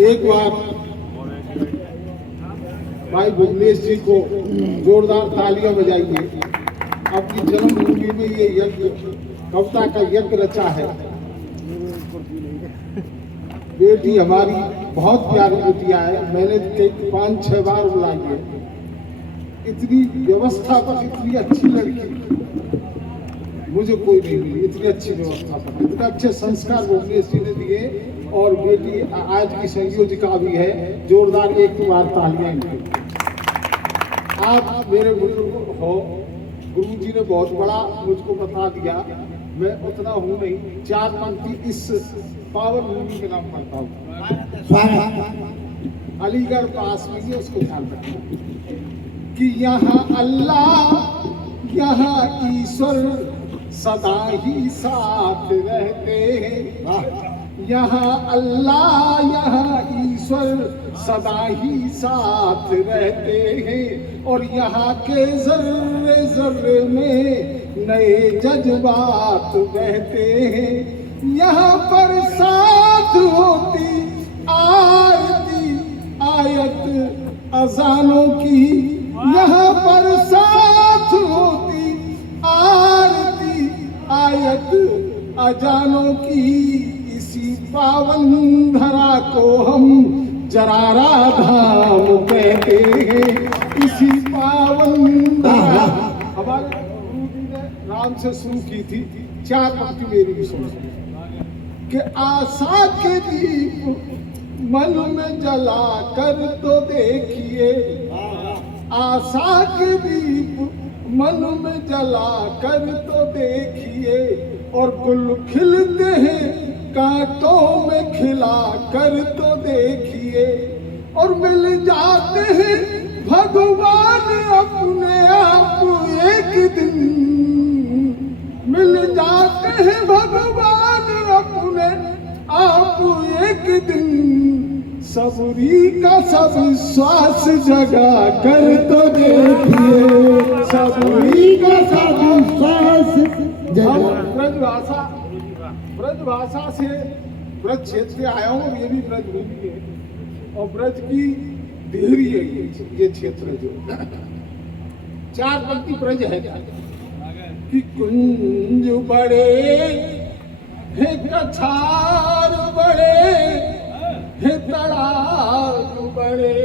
एक बार भाई भुवनेश जी को जोरदार तालियां बजाइए। अपनी जन्मभूमि में ये यज्ञ, कविता का यज्ञ रचा है। बेटी हमारी बहुत प्यारी बेटिया है। मैंने 5-6 बार बुलाई है। इतनी व्यवस्था पर इतनी अच्छी लड़की मुझे कोई नहीं मिली। इतनी अच्छी व्यवस्था पर इतने अच्छे संस्कार भुवनेश जी ने दिए। और बेटी आज की संयोजिका भी है। जोरदार एक बार तालियां इनकी। आप मेरे बुजुर्ग हो। गुरु जी ने बहुत बड़ा मुझको बता दिया। मैं उतना हूँ नहीं। 4 पंक्ति इस पावन भूमि के नाम पढ़ता हूँ। अलीगढ़ पास में ही उसको ध्यान रखना कि यहाँ अल्लाह, यहाँ ईश्वर सदा ही साथ रहते हैं। यहाँ अल्लाह, यहाँ ईश्वर सदा ही साथ रहते हैं। और यहाँ के जर्रे जर्रे में नए जज्बात बहते हैं। यहाँ पर साथ होती आरती आयत अजानों की। यहाँ पर साथ होती आरती आयत अजानों की। इसी पावन धरा को हम जरारा धाम कहते हैं। इसी पावन धरा। हमारे गुरु जी ने राम से शुरू की थी। 4 पंक्ति मेरी भी सुन कि आशा के दीप मन में जला कर तो देखिए। आशा के दीप मन में जला कर तो देखिए। और गुल खिलते हैं कांटों में खिला कर तो देखिए। और मिल जाते हैं भगवान अपने आप एक दिन। मिल जाते हैं भगवान अपने आप एक दिन। सबरी का सब श्वास जगा कर तो देखिए। सबरी का सब श्वास जगा। ब्रज भाषा से ब्रज क्षेत्र से आया हूँ। ये भी ब्रज भूमि है और ब्रज की देहरी है ये क्षेत्र। जो 4 पंक्ति ब्रज है कि कुंज बड़े हे कछार बड़े हे तड़ाग बड़े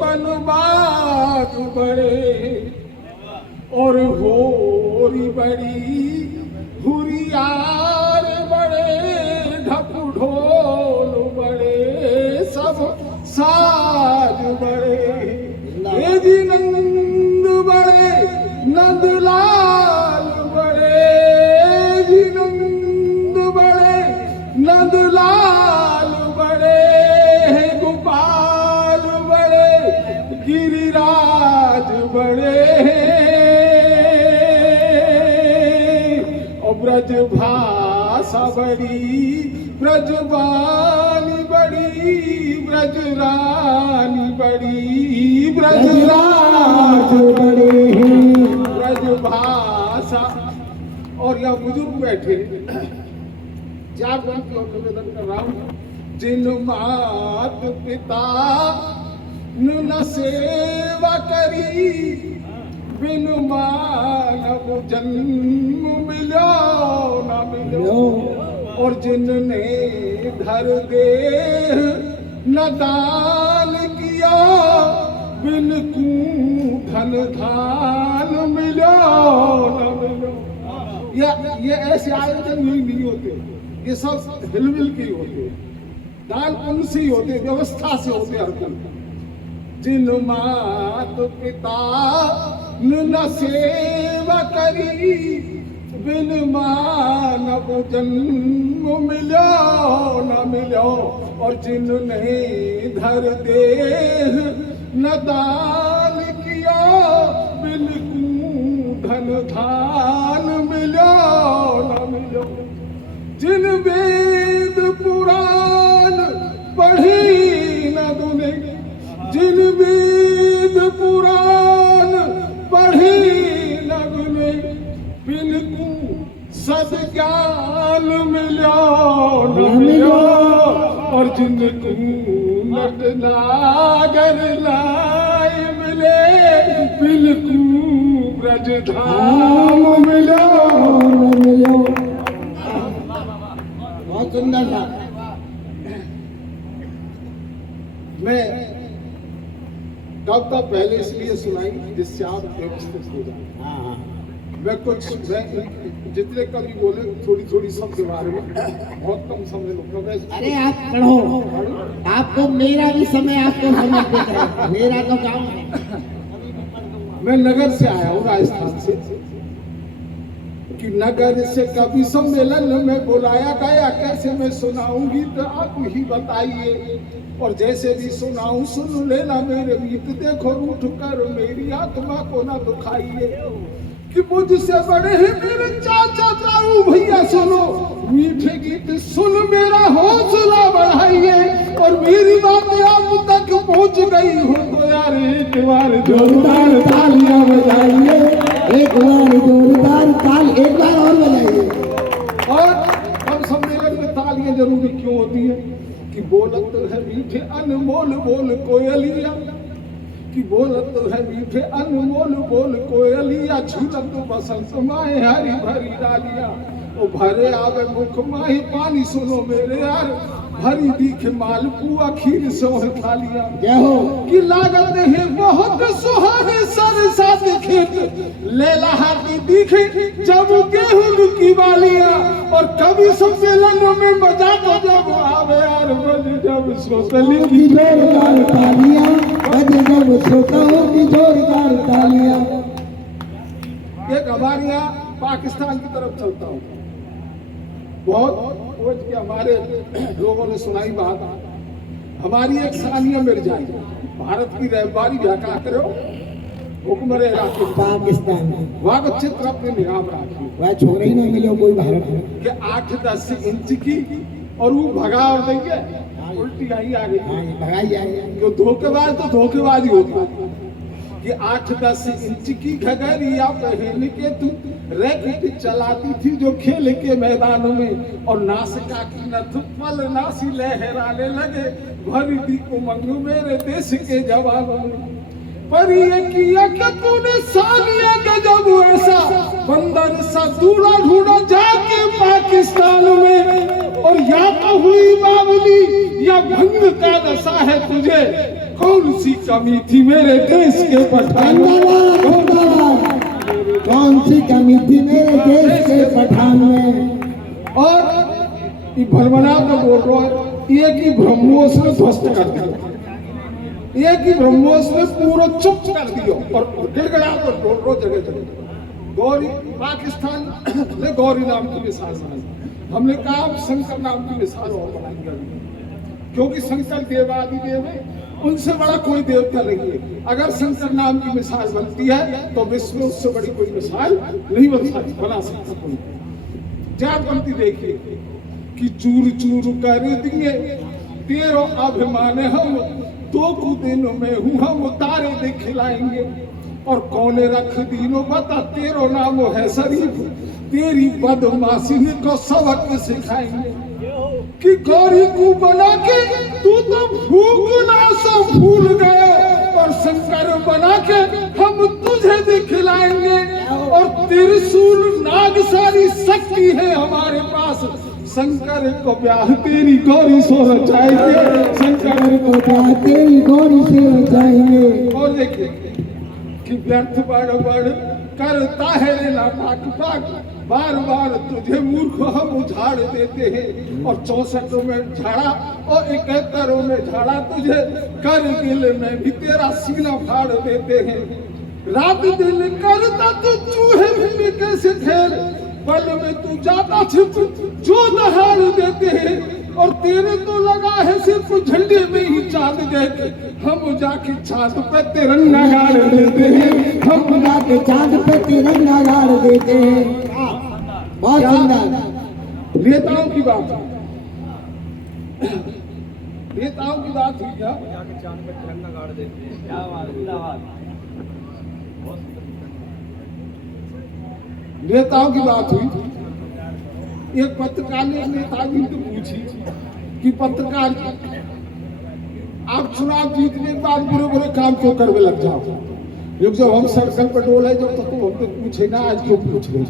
बनबाग बड़े। और होरी बड़ी हुरियार बड़े ढोल बड़े सब साज बड़े। हे जी नंद बड़े नंदलाल बड़े। जी नंद बड़े नंदलाल बड़े। हे गोपाल बड़े गिरिराज बड़े। और ब्रज भाषा बड़ी ब्रजवानी बड़ी ब्रजरानी बड़ी ब्रजराज बड़े। ब्रज भाषा। और यहाँ बुजुर्ग बैठे 4 पंक्ति और निवेदन कर रहा हूँ। जिन मात पिता न सेवा करी बिन मानव जन्म मिलो न मिलो। और जिनने धर दे न दान किया बिन धन धान मिलो न मिलो। ये ऐसे आयोजन नहीं होते। ये सब हिलमिल के होते। दान उनसे ही होते, व्यवस्था से होते हर कोई। जिन मात पिता न सेवा करी बिन मानव जन्म मिलो न मिलो। और जिनने धर देह न दान किया बिन धन धान मिलो न मिलो। जिन वेद पुराण पढ़ी न दुने। जिन वेद पुराण पढ़ी न दुने। बिन सद ज्ञान न मिलो न मिलो और जिनको नट नागर लाई मिले बिल्कुल ब्रज धाम मिलो न मिलो। बहुत सुंदर था। मैं कविता पहले इसलिए सुनाई जिससे आप व्यवस्थित हो जाए। हाँ, मैं जितने कवि बोले थोड़ी थोड़ी सब के बारे में बहुत कम समय लूंगा। अरे आप पढ़ो, आपको मेरा भी समय आपको समर्पित है, मेरा तो काम है। मैं नगर से आया हूँ, राजस्थान से, कि नगर से कवि सम्मेलन में बुलाया गया, कैसे मैं सुनाऊंगी तो आप ही बताइए। और जैसे भी सुनाऊं सुन लेना मेरे गीत, देखो रूठ कर मेरी आत्मा को ना दुखाइए। कि मुझसे बड़े हैं मेरे चाचा ताऊ भैया, सुनो मीठे गीत सुन मेरा हौसला बढ़ाइए। और मेरी बातें आप तक पहुंच गई हो तो यार एक बार जोरदार तालियां बजाइए, एक बार जोरदार ताल, एक बार और बजाइए। और हम सम्मेलन में तालियां जरूरी क्यों होती है? कि बोलत है मीठे अनमोल बोल कोयलिया, कि बोलत है मीठे अनमोल बोल कोयलिया, झूलत बसंत माए हरी भरी डालिया। ओ भरे आवे मुख माही पानी, सुनो मेरे यार भरी दिखे मालपुआ खीर सोह थालिया। जय हो। कि लागत है बहुत सुहाने सर साथ खेत, लेला हाथी दिखे जब गेहूं की बालिया। और कभी सम्मेलनों में मजा तो जब आवे यार बज जब सोतली की जोरदार तालियां, बज जब श्रोताओं की जोरदार तालियां। एक हमारे यहाँ पाकिस्तान की तरफ चलता हूँ, बहुत के हमारे लोगों ने सुनाई बात। हमारी एक सानिया मिर्जा भारत की रहबारी भ्याका करो हुक्मर इलाके पाकिस्तान में वहाँ को चित्र अपने निगाह में राखी, वह छोड़ ही ना मिलो कोई भारत में कि 8-10 इंच की, और वो भगा और देंगे उल्टी आई आ गई। हाँ, भगाई जाएगी। जो धोखेबाज तो धोखेबाज ही होता है। कि 8-10 इंच की घगरिया पहन के तू रैकेट चलाती थी जो खेल के मैदानों में, और नासिका की नथ पल नासी लहराने लगे, भरी दी उमंग मेरे देश के जवानों में। पर ये किया कि तूने सालिया के जब ऐसा बंदर सा दूल्हा ढूंढा जाके पाकिस्तान में, और या तो हुई बावली या भंग का नशा है तुझे, कौन सी कमी थी मेरे देश के पठान? कौन सी कमी थी मेरे देश के पठान में? और ये भरमना में बोल रहा है, ये कि ब्रह्मोस ने ध्वस्त कर दिया, ये कि ब्रह्मोस ने पूरा चुप कर दिया और गिड़गड़ा कर बोल रहा जगह जगह। गौरी पाकिस्तान ने गौरी नाम की मिसाल बनाई, हमने कहा शंकर नाम की मिसाल और बनाएंगे, क्योंकि शंकर देवादिदेव है, उनसे बड़ा कोई देवता नहीं है। अगर शंकर नाम की मिसाल बनती है तो विश्व में उससे बड़ी कोई मिसाल नहीं बना सकता कोई। जातवंती देखिए कि चूर चूर कर दिए तेरो अभिमान, हम दो कुदिनों में हूँ हम तारे दिखलाएंगे। और कौने रख दीनो बता तेरो नाम है शरीफ, तेरी बदमाशी को सबक सिखाएंगे। कि गौरी को बना के तू तो फूकना सा भूल गए, और शंकर बना के हम तुझे दिखलाएंगे। और त्रिशूल नाग सारी शक्ति है हमारे पास, शंकर को ब्याह तेरी गौरी से रचाएंगे, शंकर को ब्याह तेरी गौरी से रचाएंगे। और देखिए कि व्यर्थ बड़ बड़ करता है रे नापाक पाक, बार बार तुझे मूर्ख हम उछाड़ देते हैं। और 64 में झाड़ा और 71 में झाड़ा तुझे, करगिल में भी तेरा सीना फाड़ देते हैं। रात दिन करता तू चूहे भी कैसे खेल, पल में तू जाता छिप जो दहाड़ देते हैं। और तेरे तो लगा है सिर्फ झंडे में ही चांद देख, हम जाके चांद पे तिरंगा गाड़ देते हैं, हम जाके चांद पे तिरंगा गाड़ देते हैं। बहुत सुंदर। नेताओं की बात है, नेताओं की बात हुई क्या? चांद पे तिरंगा गाड़ देते हैं, क्या बात। नेताओं की बात हुई एक पत्रकार ने नेताजी से पूछी कि पत्रकार आप चुनाव जीतने के बाद बुरे बुरे काम क्यों करने लग जाओ, जब हम सर्कल पर डोले जब तो हमको पूछे ना, आज क्यों पूछ रहे,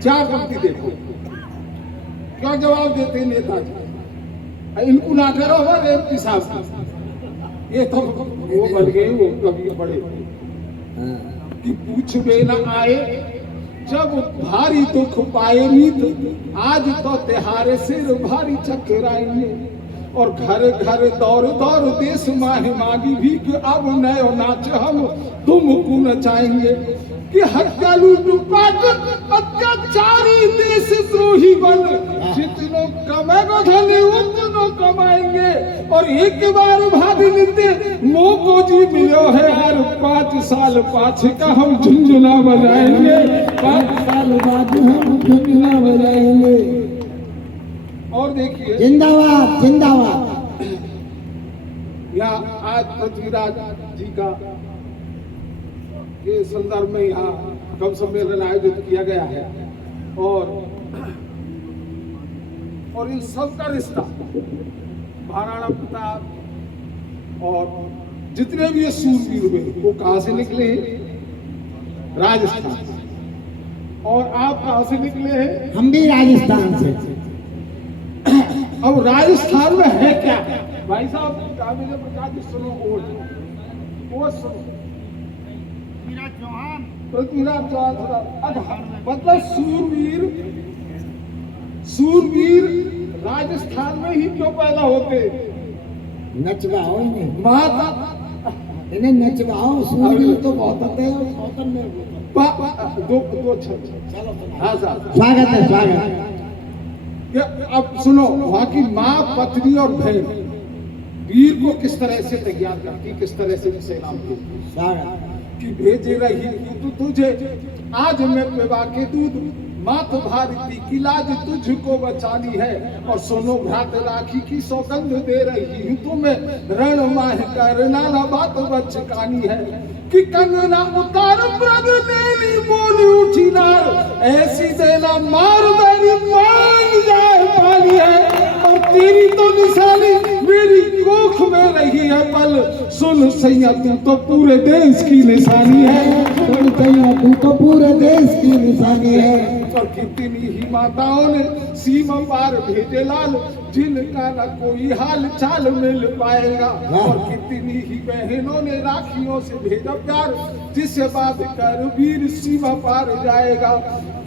क्या गलती देखो, क्या जवाब देते नेताजी, इनको ना करो हमारे एमपी साहब, ये तो वो बन गए वो कभी बड़े कि पूछ में न आए जब भारी दुख पाए मीत, आज तो तिहारे सिर भारी चकराएंगे, और घर घर दौर दौर देश माहे मांगी भी कि अब नयो नाच हम तुमको नचाएंगे, कि हत्या लूटपाट अत्याचारी देश द्रोही बन, जितनो कमेगा धनी उतनो कमाएंगे, और एक बार भाभी नित्य मोको जी मिलो है हर 5 साल पाछे का हम झुंझुना बजाएंगे, 5 साल बाद हम झुंझुना बजाएंगे। और देखिए जिंदाबाद जिंदाबाद। यहाँ आज पृथ्वीराज जी का के संदर्भ में यहाँ कवि सम्मेलन आयोजित किया गया है, और इन सबका रिश्ता महाराणा प्रताप और जितने भी ये सूरवीर हुए वो कहाँ से निकले हैं, राजस्थान, और आप कहाँ से निकले हैं, हम भी राजस्थान से। अब राजस्थान में है क्या भाई साहब, मुझे बता दी, सुनो वो सुनो पृथ्वीराज चौहान, मतलब सूरवीर राजस्थान में ही क्यों पैदा होते, नचवाओ इन्हें, माता इन्हें नचवाओ, सूरवीर तो बहुत होते हैं, और मौसम में दो चलो हाँ साहब स्वागत है स्वागत है। अब सुनो, वहाँ की माँ पत्नी और बहन वीर को किस तरह से तैयार करती, किस तरह से सेना की भेजे रही दूध तुझे, आज मैं पिवा के दूध, मात भारती की लाज तुझको बचानी है, और सोनो भ्रात राखी की सौगंध दे रही हूँ तुम्हें, रण माह कर नाना बात बचकानी है, कि कंगना उतार प्रग नेली बोली उठी नार, ऐसी देना मार मेरी मान जाए पानी है, और तेरी तो निशानी मेरी कोख में रही है पल, सुन सैया तू तो पूरे देश की निशानी है, सुन सैया तू तो पूरे देश की निशानी है। और कितनी ही माताओं ने सीमा पार भेजे लाल, जिनका न कोई हाल चाल मिल पाएगा, और कितनी ही बहनों ने राखियों से भेजा प्यार, जिसे बात कर वीर सीमा पार जाएगा,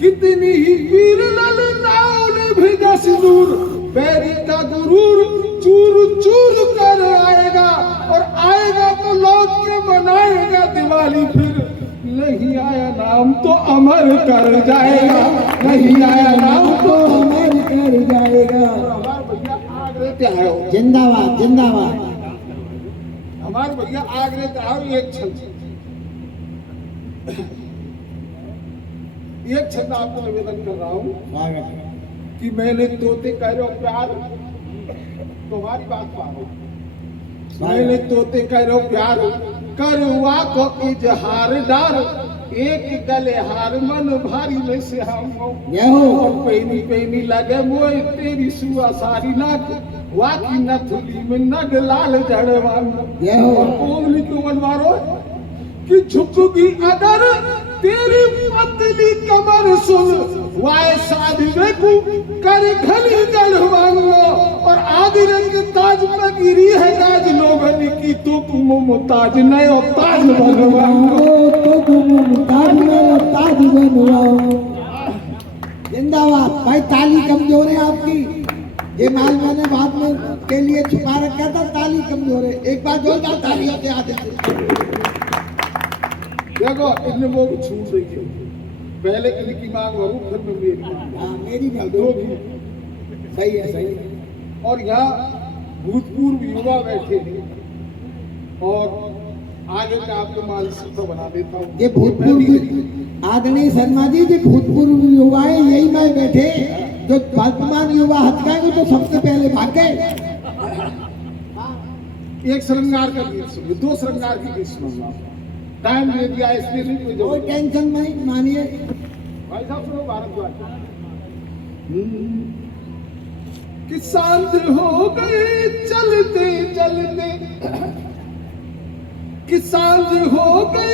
कितनी ही वीर ललनाओं ने भेजा सिंदूर, बैरी का गुरूर चूर चूर कर आएगा, और आएगा तो लौट के मनाएगा दिवाली फिर, नहीं आया नाम तो अमर कर जाएगा, नहीं आया नाम तो अमर कर जाएगा। हमारे भैया आगरे से आए हो, जिंदाबाद जिंदाबाद। हमारे भैया आगरे से आओ, एक छंद आपको निवेदन कर रहा हूँ स्वागत है। कि मैंने तोते कह प्यार तुम्हारी बात पाओ, मैंने तोते कह प्यार करवा को इजहार डार, एक गले हार मन भारी में से हम और पैनी पैनी लगे मोए तेरी सुआ सारी नाक, वाकी नथुली में नग लाल जड़वान, और कोमली तुमन मारो कि झुकगी अगर तेरी पतली कमर सुन, वाय साधवे को कर घनी गढ़वांगो, और आदिर के ताज पर गिरी है ताज लोगन की, तो तुम मुमताज नयो ताज बनवाओ, तो तुम मुमताज नयो ताज बनवाओ। जिंदाबाद भाई। ताली कमजोर है आपकी, ये माल मैंने बाद में के लिए छुपा रखा था, ताली कमजोर है, एक बार जोरदार तालियों से आते। देखो इनने वो भी छूट रही है, पहले इनकी मांग भरू फिर मैं मेरी, हाँ मेरी भी दो भी सही है सही है। और यहाँ भूतपूर्व युवा बैठे हैं, और आगे का आपको मानसिकता बना देता हूँ। ये भूतपूर्व आदरणीय शर्मा जी, ये भूतपूर्व युवा है, यही मैं बैठे, जो वर्तमान युवा हत्याएंगे तो सबसे पहले भागे। एक श्रृंगार का गीत सुनिए, दो श्रृंगार की गीत सुनूंगा, टाइम दे दिया इसलिए नहीं, कोई टेंशन नहीं, मानिए। भाई साहब सुनो, भारद्वाज कि सांझ हो गई चलते चलते, कि सांझ हो गई